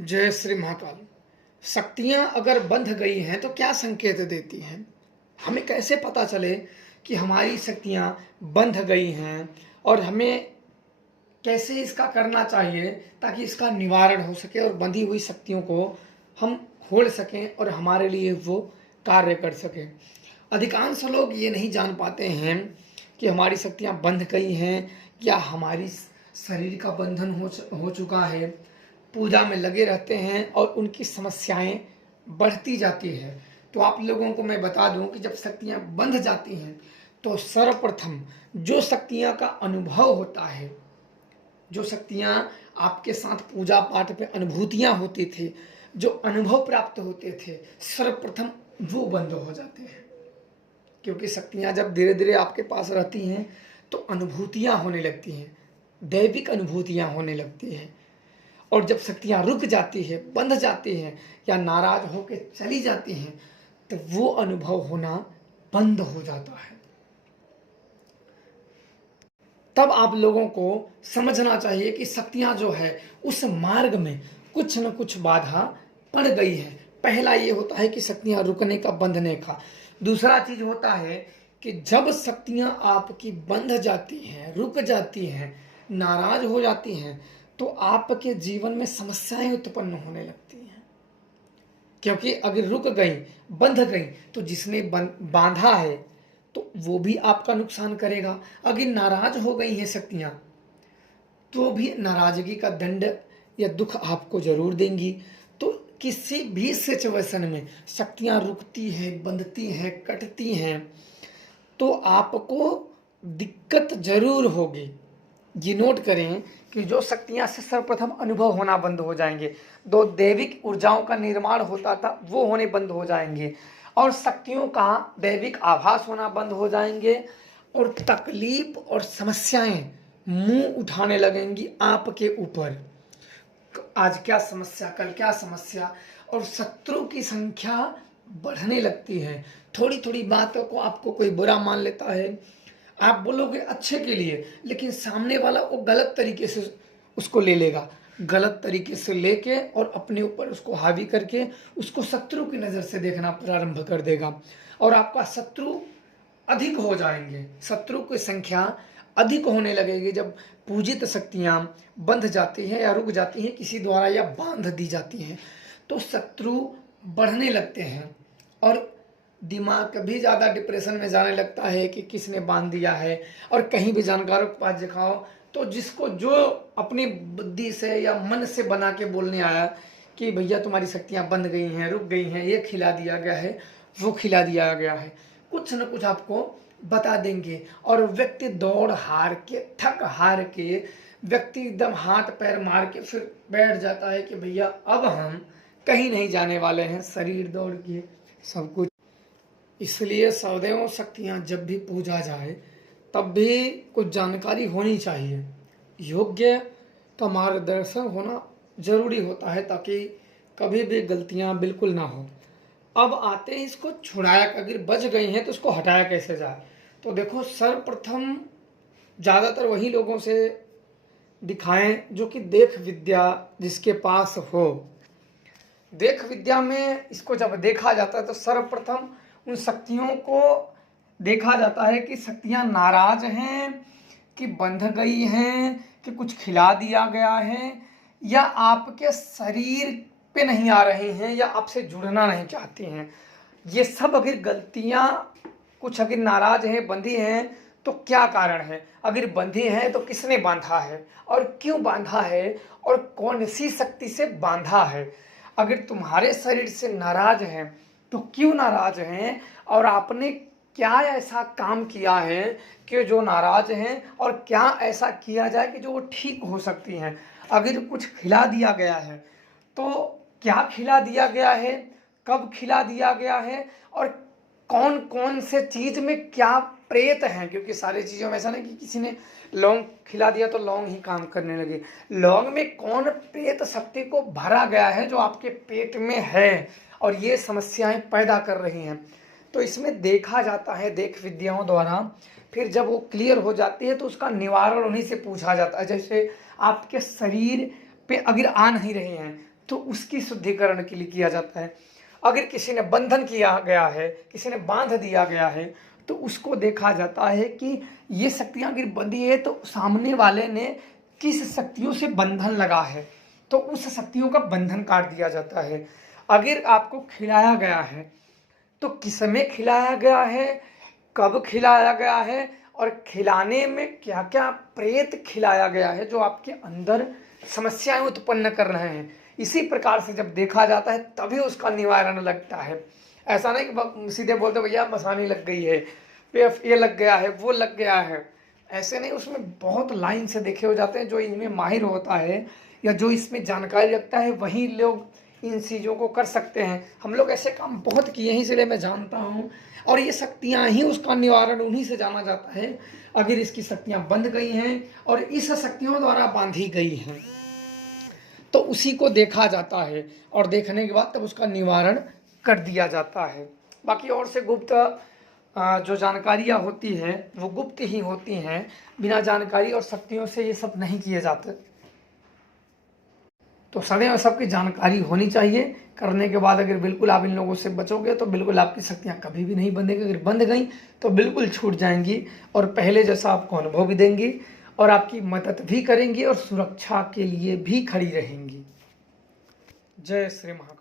जय श्री महाकाल। शक्तियाँ अगर बंध गई हैं तो क्या संकेत देती हैं? हमें कैसे पता चले कि हमारी शक्तियाँ बंध गई हैं और हमें कैसे इसका करना चाहिए ताकि इसका निवारण हो सके और बंधी हुई शक्तियों को हम खोल सकें और हमारे लिए वो कार्य कर सकें। अधिकांश लोग ये नहीं जान पाते हैं कि हमारी शक्तियाँ बंध गई हैं या हमारी शरीर का बंधन हो चुका है। पूजा में लगे रहते हैं और उनकी समस्याएं बढ़ती जाती है। तो आप लोगों को मैं बता दूं कि जब शक्तियां बंध जाती हैं तो सर्वप्रथम जो शक्तियां का अनुभव होता है, जो शक्तियां आपके साथ पूजा पाठ पे अनुभूतियां होती थी, जो अनुभव प्राप्त होते थे, सर्वप्रथम वो बंद हो जाते हैं। क्योंकि शक्तियां जब धीरे धीरे आपके पास रहती हैं तो अनुभूतियां होने लगती हैं, दैविक अनुभूतियां होने लगती हैं। और जब शक्तियां रुक जाती है, बंध जाती हैं या नाराज होकर चली जाती हैं तो वो अनुभव होना बंद हो जाता है। तब आप लोगों को समझना चाहिए कि शक्तियां जो है उस मार्ग में कुछ न कुछ बाधा पड़ गई है। पहला ये होता है कि शक्तियां रुकने का, बंधने का। दूसरा चीज होता है कि जब शक्तियां आपकी बंध जाती हैं, रुक जाती हैं, नाराज हो जाती हैं तो आपके जीवन में समस्याएं उत्पन्न होने लगती हैं। क्योंकि अगर रुक गई, बंध गई तो जिसने बांधा है तो वो भी आपका नुकसान करेगा। अगर नाराज हो गई हैं शक्तियां तो भी नाराजगी का दंड या दुख आपको जरूर देंगी। तो किसी भी सिचुएशन में शक्तियां रुकती हैं, बंधती हैं, कटती हैं तो आपको दिक्कत जरूर होगी। ये नोट करें कि जो शक्तियां से सर्वप्रथम अनुभव होना बंद हो जाएंगे, दो दैविक ऊर्जाओं का निर्माण होता था वो होने बंद हो जाएंगे और शक्तियों का दैविक आभास होना बंद हो जाएंगे और तकलीफ और समस्याएं मुंह उठाने लगेंगी आपके ऊपर। आज क्या समस्या, कल क्या समस्या, और शत्रु की संख्या बढ़ने लगती है। थोड़ी थोड़ी बातों को आपको कोई बुरा मान लेता है, आप बोलोगे अच्छे के लिए, लेकिन सामने वाला वो गलत तरीके से उसको ले लेगा, गलत तरीके से लेके और अपने ऊपर उसको हावी करके उसको शत्रु की नज़र से देखना प्रारंभ कर देगा और आपका शत्रु अधिक हो जाएंगे। शत्रु की संख्या अधिक होने लगेगी जब पूजित शक्तियाँ बंध जाती हैं या रुक जाती हैं किसी द्वारा या बांध दी जाती हैं तो शत्रु बढ़ने लगते हैं और दिमाग कभी ज़्यादा डिप्रेशन में जाने लगता है कि किसने बांध दिया है। और कहीं भी जानकारों के पास दिखाओ तो जिसको जो अपनी बुद्धि से या मन से बना के बोलने आया कि भैया तुम्हारी शक्तियाँ बंध गई हैं, रुक गई हैं, ये खिला दिया गया है, वो खिला दिया गया है, कुछ न कुछ आपको बता देंगे। और व्यक्ति दौड़ हार के, थक हार के व्यक्ति एकदम हाथ पैर मार के फिर बैठ जाता है कि भैया अब हम कहीं नहीं जाने वाले हैं, शरीर दौड़ के सब कुछ। इसलिए सदैव शक्तियाँ जब भी पूजा जाए तब भी कुछ जानकारी होनी चाहिए, योग्य का मार्गदर्शन होना जरूरी होता है ताकि कभी भी गलतियाँ बिल्कुल ना हो। अब आते हैं इसको छुड़ाया, अगर बच गई हैं तो उसको हटाया कैसे जाए। तो देखो, सर्वप्रथम ज़्यादातर वही लोगों से दिखाएं जो कि देख विद्या जिसके पास हो। देख विद्या में इसको जब देखा जाता है तो सर्वप्रथम उन शक्तियों को देखा जाता है कि शक्तियां नाराज हैं कि बंध गई हैं कि कुछ खिला दिया गया है या आपके शरीर पे नहीं आ रही हैं या आपसे जुड़ना नहीं चाहती हैं। ये सब अगर गलतियां, कुछ अगर नाराज हैं, बंधी हैं तो क्या कारण है, अगर बंधी हैं तो किसने बांधा है और क्यों बांधा है और कौन सी शक्ति से बांधा है। अगर तुम्हारे शरीर से नाराज हैं तो क्यों नाराज हैं और आपने क्या ऐसा काम किया है कि जो नाराज हैं और क्या ऐसा किया जाए कि जो वो ठीक हो सकती हैं। अगर कुछ खिला दिया गया है तो क्या खिला दिया गया है, कब खिला दिया गया है और कौन कौन से चीज़ में क्या प्रेत हैं। क्योंकि सारी चीज़ों में ऐसा नहीं कि किसी ने लौंग खिला दिया तो लौंग ही काम करने लगे। लौंग में कौन प्रेत शक्ति को भरा गया है जो आपके पेट में है और ये समस्याएं पैदा कर रही हैं। तो इसमें देखा जाता है देख विद्याओं द्वारा। फिर जब वो क्लियर हो जाती है तो उसका निवारण उन्हीं से पूछा जाता है। जैसे आपके शरीर पे अगर आ नहीं रहे हैं तो उसकी शुद्धिकरण के लिए किया जाता है। अगर किसी ने बंधन किया गया है, किसी ने बांध दिया गया है, तो उसको देखा जाता है कि ये शक्तियां अगर बंधी है तो सामने वाले ने किस शक्तियों से बंधन लगा है, तो उस शक्तियों का बंधन काट दिया जाता है। अगर आपको खिलाया गया है तो किसमें खिलाया गया है, कब खिलाया गया है, और खिलाने में क्या क्या प्रेत खिलाया गया है जो आपके अंदर समस्याएं उत्पन्न कर रहे हैं। इसी प्रकार से जब देखा जाता है तभी उसका निवारण लगता है। ऐसा नहीं कि सीधे बोलते भैया मसानी लग गई है, ये लग गया है, वो लग गया है, ऐसे नहीं। उसमें बहुत लाइन से देखे हो जाते हैं। जो इनमें माहिर होता है या जो इसमें जानकारी रखता है वही लोग इन चीज़ों को कर सकते हैं। हम लोग ऐसे काम बहुत किए हैं, इसलिए मैं जानता हूँ। और ये शक्तियाँ ही, उसका निवारण उन्हीं से जाना जाता है अगर इसकी शक्तियाँ बंध गई हैं और इस शक्तियों द्वारा बांधी गई हैं, तो उसी को देखा जाता है और देखने के बाद तब उसका निवारण कर दिया जाता है। बाकी और से गुप्त जो जानकारियाँ होती हैं वो गुप्त ही होती हैं, बिना जानकारी और शक्तियों से ये सब नहीं किए जाते। तो सदैव सबकी जानकारी होनी चाहिए। करने के बाद अगर बिल्कुल आप इन लोगों से बचोगे तो बिल्कुल आपकी शक्तियाँ कभी भी नहीं बंधेंगी। अगर बंध गई तो बिल्कुल छूट जाएंगी और पहले जैसा आपको अनुभव भी देंगी और आपकी मदद भी करेंगी और सुरक्षा के लिए भी खड़ी रहेंगी। जय श्री महाकाल।